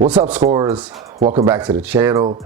What's up, scorers? Welcome back to the channel.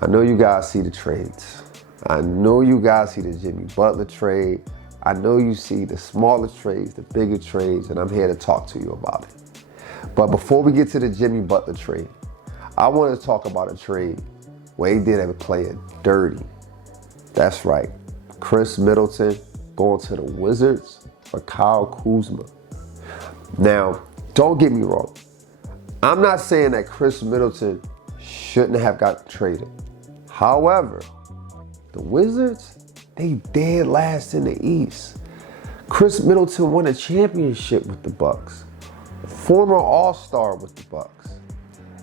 I know you guys see the trades. I know you guys see the Jimmy Butler trade. I know you see the smaller trades, the bigger trades, and I'm here to talk to you about it. But before we get to the Jimmy Butler trade, I want to talk about a trade where he did have a player dirty. That's right, Khris Middleton going to the Wizards for Kyle Kuzma. Now, don't get me wrong. I'm not saying that Khris Middleton shouldn't have got traded. However, the Wizards, they dead last in the East. Khris Middleton won a championship with the Bucks. Former All-Star with the Bucks.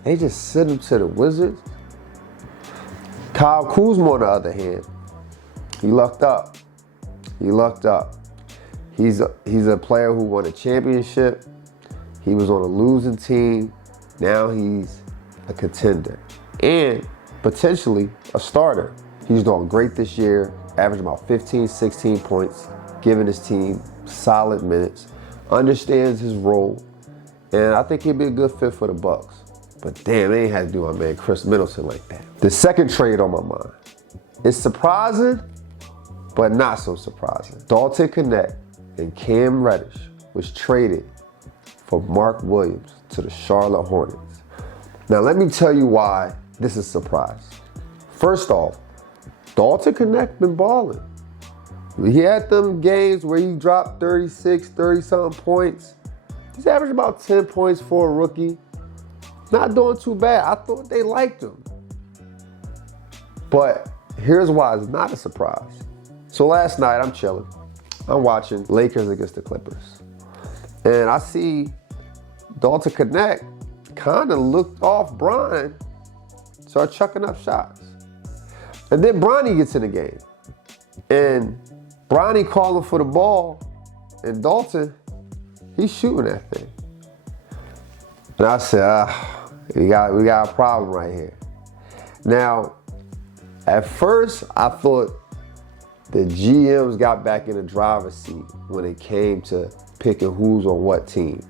They just sent him to the Wizards. Kyle Kuzma, on the other hand, he lucked up. He lucked up. He's a player who won a championship. He was on a losing team. Now he's a contender and potentially a starter. He's doing great this year, averaging about 15, 16 points, giving his team solid minutes, understands his role, and I think he'd be a good fit for the Bucks. But damn, they ain't had to do my man Khris Middleton like that. The second trade on my mind is surprising, but not so surprising. Dalton Knecht and Cam Reddish was traded for Mark Williams to the Charlotte Hornets. Now let me tell you why this is a surprise. First off, Dalton Knecht been balling. He had them games where he dropped 36, 30-something points. He's averaged about 10 points for a rookie. Not doing too bad. I thought they liked him. But here's why it's not a surprise. So last night I'm chilling. I'm watching Lakers against the Clippers. And I see Dalton Knecht kind of looked off Bron, started chucking up shots. And then Bronny gets in the game. And Bronny calling for the ball, and Dalton, he's shooting that thing. And I said, we got a problem right here. Now, at first, I thought the GMs got back in the driver's seat when it came to picking who's on what team.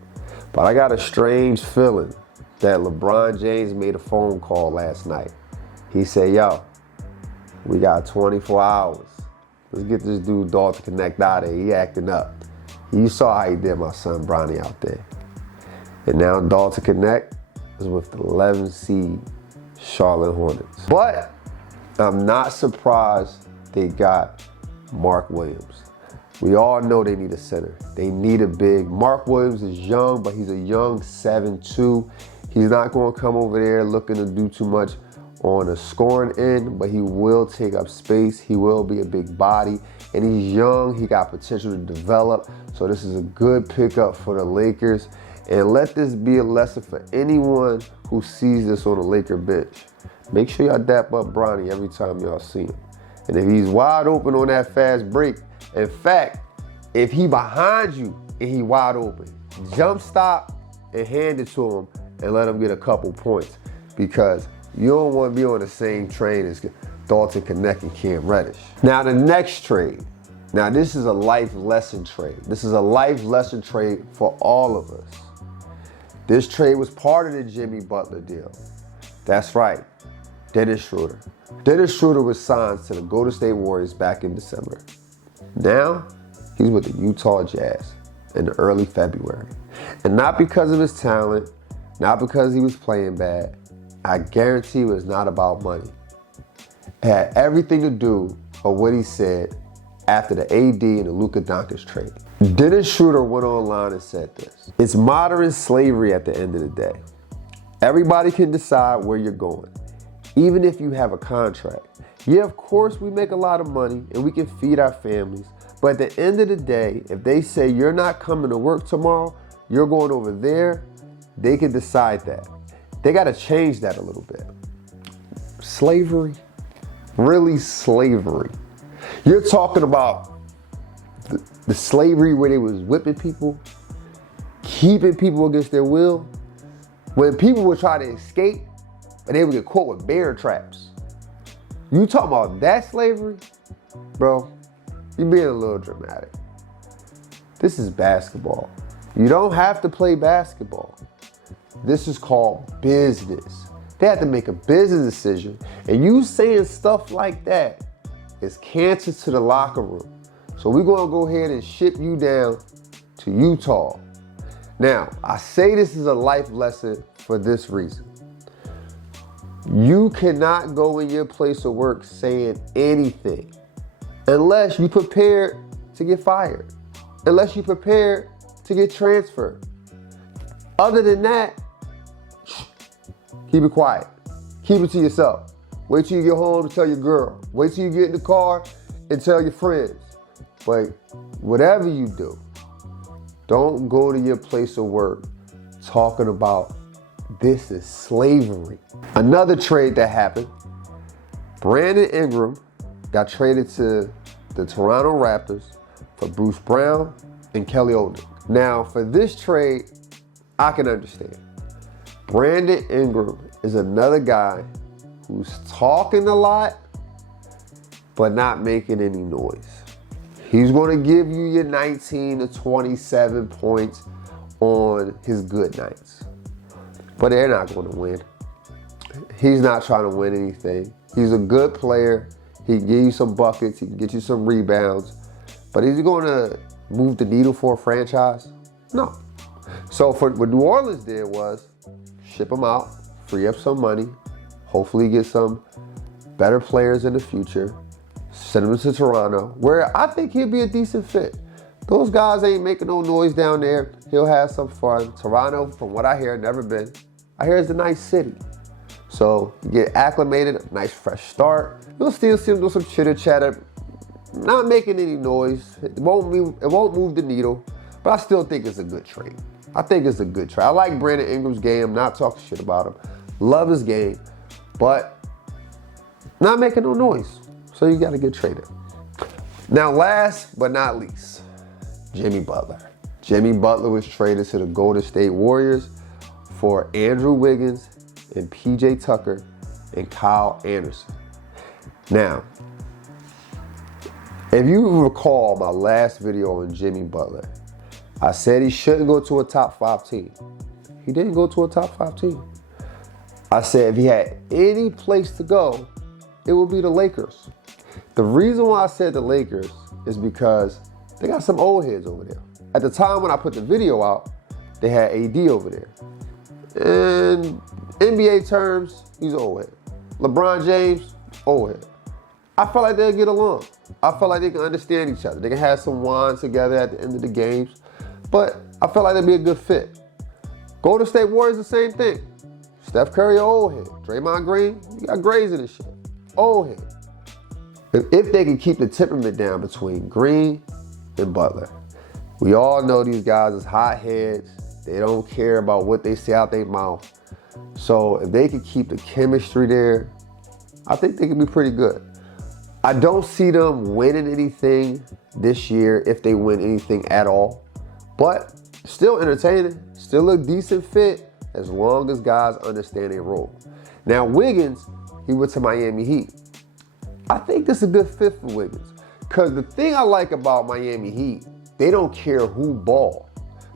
But I got a strange feeling that LeBron James made a phone call last night. He said, yo, we got 24 hours. Let's get this dude Dalton Knecht out of here. He acting up. You saw how he did my son Bronny out there. And now Dalton Knecht is with the 11th seed Charlotte Hornets. But I'm not surprised they got Mark Williams. We all know they need a center. They need a big. Mark Williams is young, but he's a young 7'2". He's not going to come over there looking to do too much on a scoring end, but he will take up space. He will be a big body, and he's young. He got potential to develop, so this is a good pickup for the Lakers. And let this be a lesson for anyone who sees this on the Laker bench. Make sure y'all dap up Bronny every time y'all see him. And if he's wide open on that fast break, in fact, if he behind you and he wide open, jump stop and hand it to him and let him get a couple points, because you don't want to be on the same train as Dalton Knecht and Cam Reddish. Now the next trade. Now this is a life lesson trade. This is a life lesson trade for all of us. This trade was part of the Jimmy Butler deal. That's right, Dennis Schroder. Dennis Schroder was signed to the Golden State Warriors back in December. Now, he's with the Utah Jazz in the early February. And not because of his talent, not because he was playing bad. I guarantee you it's not about money. It had everything to do with what he said after the AD and the Luka Doncic trade. Dennis Schroder went online and said this: it's modern slavery at the end of the day. Everybody can decide where you're going, even if you have a contract. Yeah, of course, we make a lot of money and we can feed our families. But at the end of the day, if they say you're not coming to work tomorrow, you're going over there, they can decide that. They got to change that a little bit. Slavery? Really slavery? You're talking about the slavery where they was whipping people, keeping people against their will, when people would try to escape and they would get caught with bear traps. You talking about that slavery? Bro, you're being a little dramatic. This is basketball. You don't have to play basketball. This is called business. They have to make a business decision. And you saying stuff like that is cancer to the locker room. So we're going to go ahead and ship you down to Utah. Now, I say this is a life lesson for this reason. You cannot go in your place of work saying anything unless you prepared to get fired, unless you prepared to get transferred. Other than that, keep it quiet. Keep it to yourself. Wait till you get home to tell your girl. Wait till you get in the car and tell your friends. But whatever you do, don't go to your place of work talking about this is slavery. Another trade that happened, Brandon Ingram got traded to the Toronto Raptors for Bruce Brown and Kelly Olynyk. Now, for this trade, I can understand. Brandon Ingram is another guy who's talking a lot, but not making any noise. He's going to give you your 19 to 27 points on his good nights. But they're not going to win. He's not trying to win anything. He's a good player. He can give you some buckets. He can get you some rebounds. But is he going to move the needle for a franchise? No. So what New Orleans did was ship him out, free up some money, hopefully get some better players in the future, send him to Toronto, where I think he'll be a decent fit. Those guys ain't making no noise down there. He'll have some fun. Toronto, from what I hear, never been. I hear it's a nice city. So you get acclimated, a nice fresh start. You'll still see him do some chitter chatter, not making any noise. It won't move the needle, but I still think it's a good trade. I think it's a good trade. I like Brandon Ingram's game. I'm not talking shit about him. Love his game, but not making no noise. So you got to get traded. Now, last but not least, Jimmy Butler. Jimmy Butler was traded to the Golden State Warriors for Andrew Wiggins and PJ Tucker and Kyle Anderson. Now, if you recall my last video on Jimmy Butler, I said he shouldn't go to a top 5 team. He didn't go to a top 5 team. I said if he had any place to go, it would be the Lakers. The reason why I said the Lakers is because they got some old heads over there. At the time when I put the video out, they had AD over there. In NBA terms, he's old head. LeBron James, old head. I feel like they'll get along. I feel like they can understand each other. They can have some wine together at the end of the games. But I feel like they'd be a good fit. Golden State Warriors, the same thing. Steph Curry, old head. Draymond Green, you got Grays in this shit. Old head. If they can keep the temperament down between Green and Butler. We all know these guys is hot heads. They don't care about what they say out their mouth. So if they can keep the chemistry there, I think they can be pretty good. I don't see them winning anything this year if they win anything at all. But still entertaining, still a decent fit as long as guys understand their role. Now Wiggins, he went to Miami Heat. I think this is a good fit for Wiggins. Because the thing I like about Miami Heat, they don't care who ball.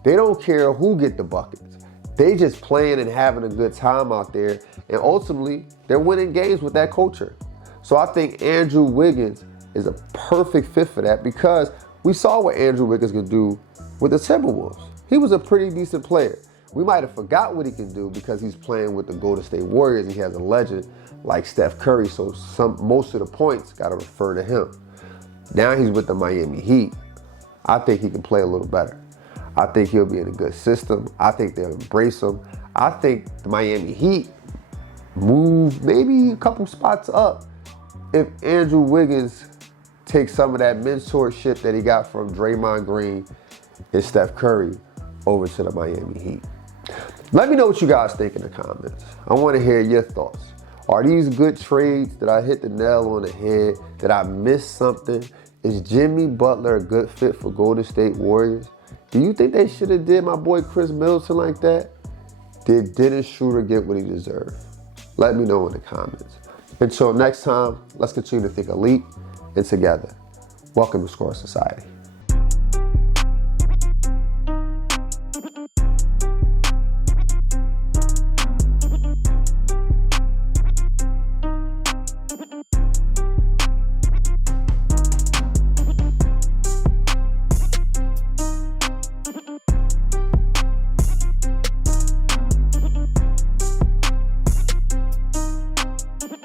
They don't care who get the buckets. They just playing and having a good time out there. And ultimately, they're winning games with that culture. So I think Andrew Wiggins is a perfect fit for that because we saw what Andrew Wiggins could do with the Timberwolves. He was a pretty decent player. We might have forgot what he can do because he's playing with the Golden State Warriors and he has a legend like Steph Curry, so most of the points got to refer to him. Now he's with the Miami Heat. I think he can play a little better. I think he'll be in a good system. I think they'll embrace him. I think the Miami Heat move maybe a couple spots up if Andrew Wiggins takes some of that mentorship that he got from Draymond Green and Steph Curry over to the Miami Heat. Let me know what you guys think in the comments. I want to hear your thoughts. Are these good trades? Did I hit the nail on the head? Did I miss something? Is Jimmy Butler a good fit for Golden State Warriors? Do you think they should have did my boy Khris Middleton like that? Did Dennis Schroder get what he deserved? Let me know in the comments. Until next time, let's continue to think elite and together. Welcome to Score Society.